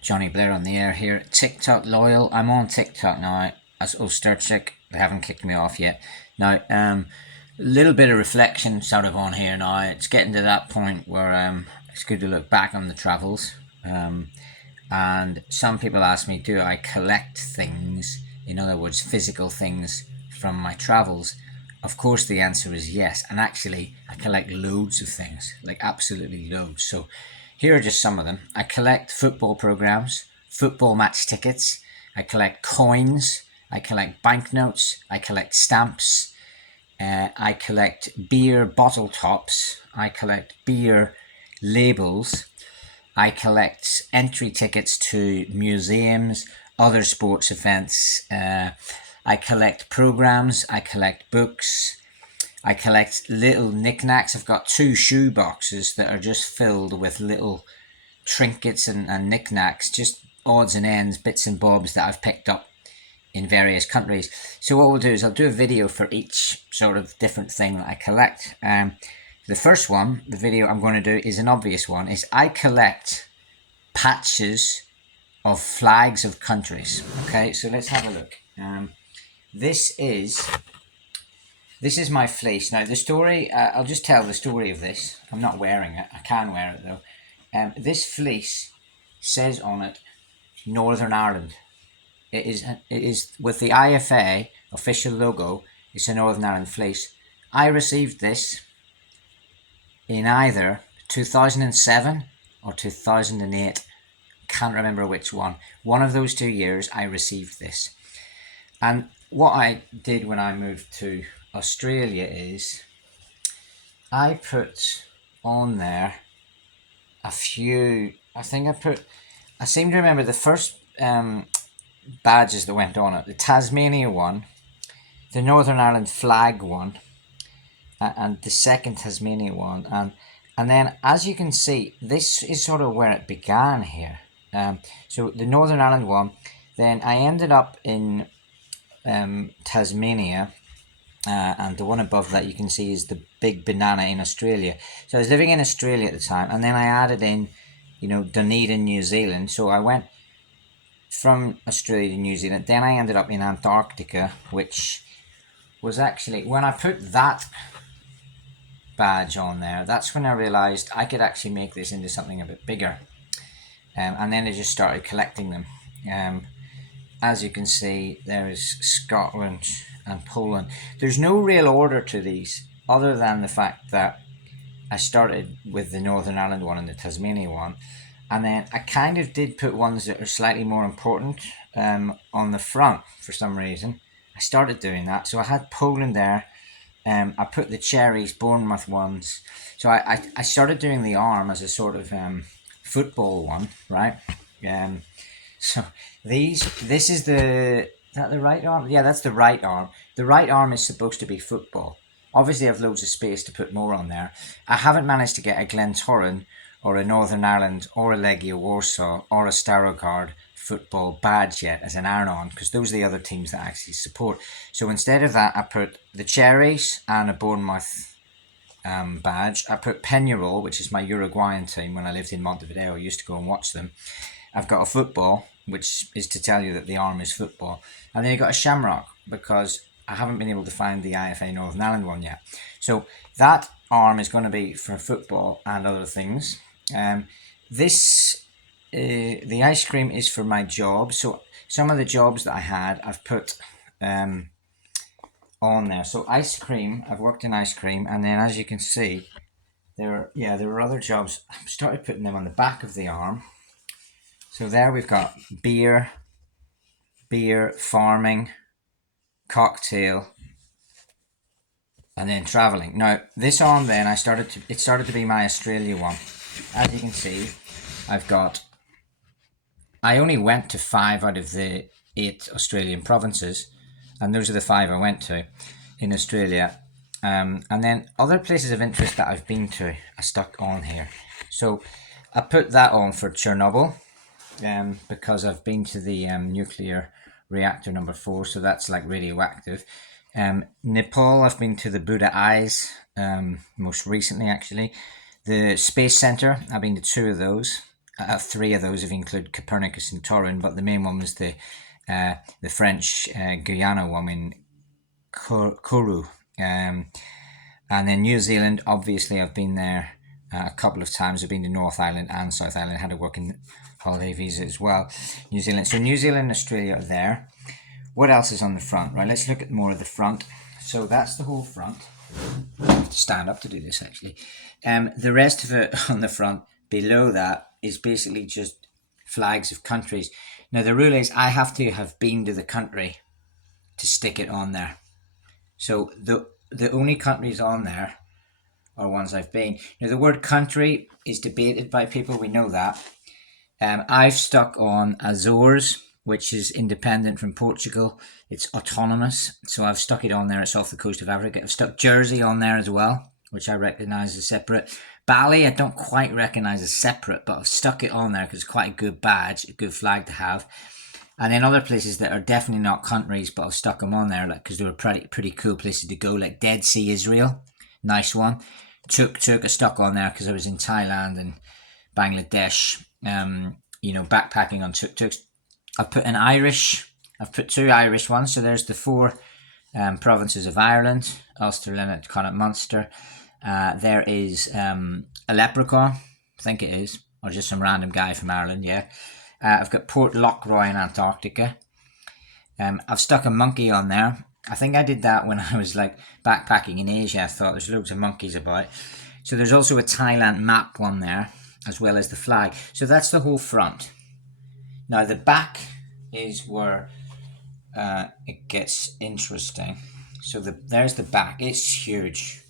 Jonny Blair on the air here. TikTok loyal. I'm on TikTok now as Osterchik. They haven't kicked me off yet. Now, a little bit of reflection sort of on here now. It's getting to that point where it's good to look back on the travels. And some people ask me, do I collect things? In other words, physical things from my travels? Of course, the answer is yes. And actually, I collect loads of things, like absolutely loads. So here are just some of them. I collect football programs, football match tickets. I collect coins. I collect banknotes. I collect stamps. I collect beer bottle tops. I collect beer labels. I collect entry tickets to museums, other sports events. I collect programs. I collect books. I collect little knickknacks. I've got 2 shoe boxes that are just filled with little trinkets and knickknacks, just odds and ends, bits and bobs that I've picked up in various countries. So what we'll do is I'll do a video for each sort of different thing that I collect. The first one, the video I'm going to do is an obvious one, is I collect patches of flags of countries. Okay, so let's have a look. This is my fleece. Now the story, I'll just tell the story of this. I'm not wearing it. I can wear it though. This fleece says on it, Northern Ireland. It is with the IFA official logo. It's a Northern Ireland fleece. I received this in either 2007 or 2008. Can't remember which one. One of those 2 years I received this. And what I did when I moved to Australia is I put on there a few, I seem to remember the first badges that went on it. The Tasmania one, the Northern Ireland flag one, and the second Tasmania one. And then, as you can see, this is sort of where it began here. So the Northern Ireland one, then I ended up in Tasmania, and the one above that you can see is the big banana in Australia. So I was living in Australia at the time, and then I added in, Dunedin, New Zealand. So I went from Australia to New Zealand. Then I ended up in Antarctica, which was actually, when I put that badge on there, that's when I realised I could actually make this into something a bit bigger. And then I just started collecting them. As you can see, there's Scotland and Poland. There's no real order to these, other than the fact that I started with the Northern Ireland one and the Tasmania one, and then I kind of did put ones that are slightly more important on the front for some reason. I started doing that. So I had Poland there. I put the Cherries, Bournemouth ones. So I started doing the arm as a sort of football one, right? So this is that the right arm? Yeah, that's the right arm. The right arm is supposed to be football. Obviously, I have loads of space to put more on there. I haven't managed to get a Glentoran or a Northern Ireland or a Legia Warsaw or a Starogard football badge yet as an iron-on, because those are the other teams that I actually support. So instead of that, I put the Cherries and a Bournemouth badge. I put Peñarol, which is my Uruguayan team. When I lived in Montevideo, I used to go and watch them. I've got a football, which is to tell you that the arm is football. And then you've got a Shamrock, because I haven't been able to find the IFA Northern Ireland one yet. So that arm is going to be for football and other things. The ice cream is for my job. So some of the jobs that I had, I've put on there. So ice cream, I've worked in ice cream. And then as you can see, there were other jobs. I started putting them on the back of the arm. So there we've got beer, farming, cocktail, and then travelling. Now this arm then it started to be my Australia one. As you can see, I only went to 5 out of the 8 Australian provinces, and those are the 5 I went to in Australia. And then other places of interest that I've been to, I stuck on here. So I put that on for Chernobyl, because I've been to the nuclear reactor number 4, so that's like radioactive. Nepal, I've been to the Buddha Eyes, most recently actually. The Space Center, I've been to 2 of those. 3 of those if you include Copernicus and Turin, but the main one was the French Guyana one in Kourou. And then New Zealand, obviously I've been there a couple of times. I've been to North Island and South Island. I had a working holiday visa as well. New Zealand. So New Zealand and Australia are there. What else is on the front? Right, let's look at more of the front. So that's the whole front. I have to stand up to do this actually. The rest of it on the front below that is basically just flags of countries. Now the rule is I have to have been to the country to stick it on there. So the only countries on there are ones I've been. Now the word country is debated by people, we know that. I've stuck on Azores, which is independent from Portugal. It's autonomous, so I've stuck it on there. It's off the coast of Africa. I've stuck Jersey on there as well, which I recognise as separate. Bali I don't quite recognise as separate, but I've stuck it on there because it's quite a good badge, a good flag to have. And then other places that are definitely not countries, but I've stuck them on there because they were pretty cool places to go, like Dead Sea, Israel. Nice one. Tuk-tuk I stuck on there because I was in Thailand and Bangladesh, backpacking on tuk-tuks. I've put 2 Irish ones. So there's the 4 provinces of Ireland: Ulster, Limerick, Connacht, Munster. There is a leprechaun, I think it is, or just some random guy from Ireland, yeah. I've got Port Lockroy in Antarctica. I've stuck a monkey on there. I think I did that when I was like backpacking in Asia. I thought there's loads of monkeys about. So there's also a Thailand map one there, as well as the flag. So that's the whole front. Now the back is where it gets interesting. So there's the back. It's huge.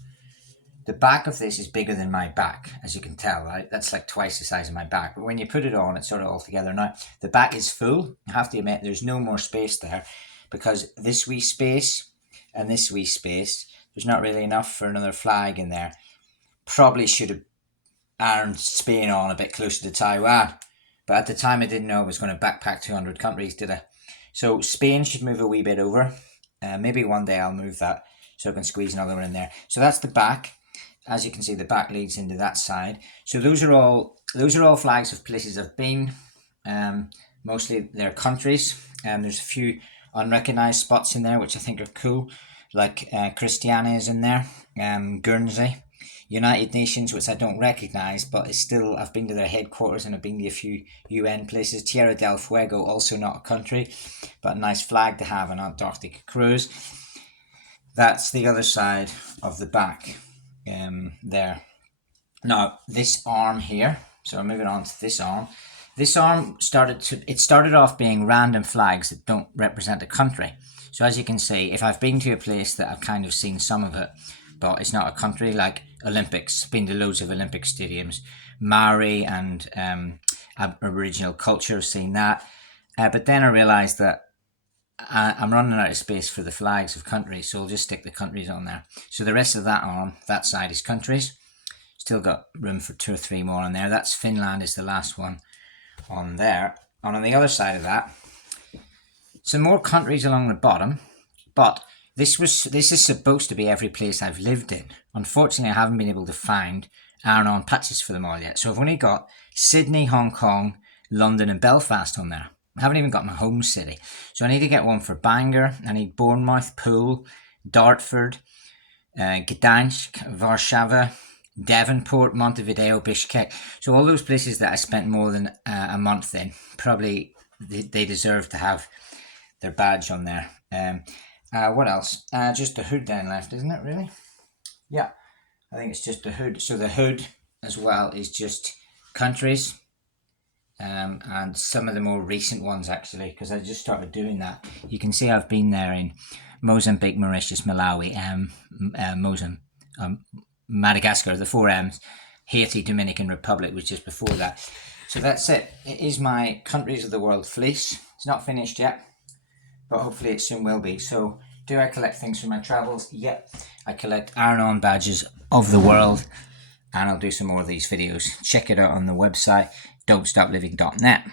The back of this is bigger than my back, as you can tell, right? That's like twice the size of my back. But when you put it on, it's sort of all together. Now, the back is full. I have to admit, there's no more space there because this wee space and this wee space, there's not really enough for another flag in there. Probably should have ironed Spain on a bit closer to Taiwan. But at the time, I didn't know I was going to backpack 200 countries, did I? So Spain should move a wee bit over. Maybe one day I'll move that so I can squeeze another one in there. So that's the back. As you can see, the back leads into that side. So those are all flags of places I've been. Mostly they're countries. There's a few unrecognised spots in there which I think are cool, like Christiania is in there, Guernsey, United Nations, which I don't recognise, but it's still, I've been to their headquarters and I've been to a few UN places. Tierra del Fuego, also not a country, but a nice flag to have on an Antarctic cruise. That's the other side of the back. There. Now this arm here, so I'm moving on to this arm. This arm started off being random flags that don't represent a country. So as you can see, if I've been to a place that I've kind of seen some of it, but it's not a country, like Olympics, been to loads of Olympic stadiums, Maori and Aboriginal culture, I've seen that. But then I realised that I'm running out of space for the flags of countries, so I'll just stick the countries on there. So the rest of that on that side is countries. Still got room for 2 or 3 more on there. That's Finland is the last one on there. And on the other side of that, some more countries along the bottom, but this is supposed to be every place I've lived in. Unfortunately, I haven't been able to find iron-on patches for them all yet. So I've only got Sydney, Hong Kong, London and Belfast on there. I haven't even got my home city. So I need to get one for Bangor. I need Bournemouth, Poole, Dartford, Gdansk, Warszawa, Devonport, Montevideo, Bishkek. So all those places that I spent more than a month in, probably they deserve to have their badge on there. What else? Just the hood then left, isn't it, really? Yeah, I think it's just the hood. So the hood as well is just countries. And some of the more recent ones actually, because I just started doing that. You can see I've been there in Mozambique, Mauritius, Malawi, Madagascar, the 4 M's, Haiti, Dominican Republic, which is before that. So that's it. It is my Countries of the World fleece. It's not finished yet, but hopefully it soon will be. So do I collect things from my travels? Yep. I collect iron-on badges of the world, and I'll do some more of these videos. Check it out on the website, don'tstopliving.net.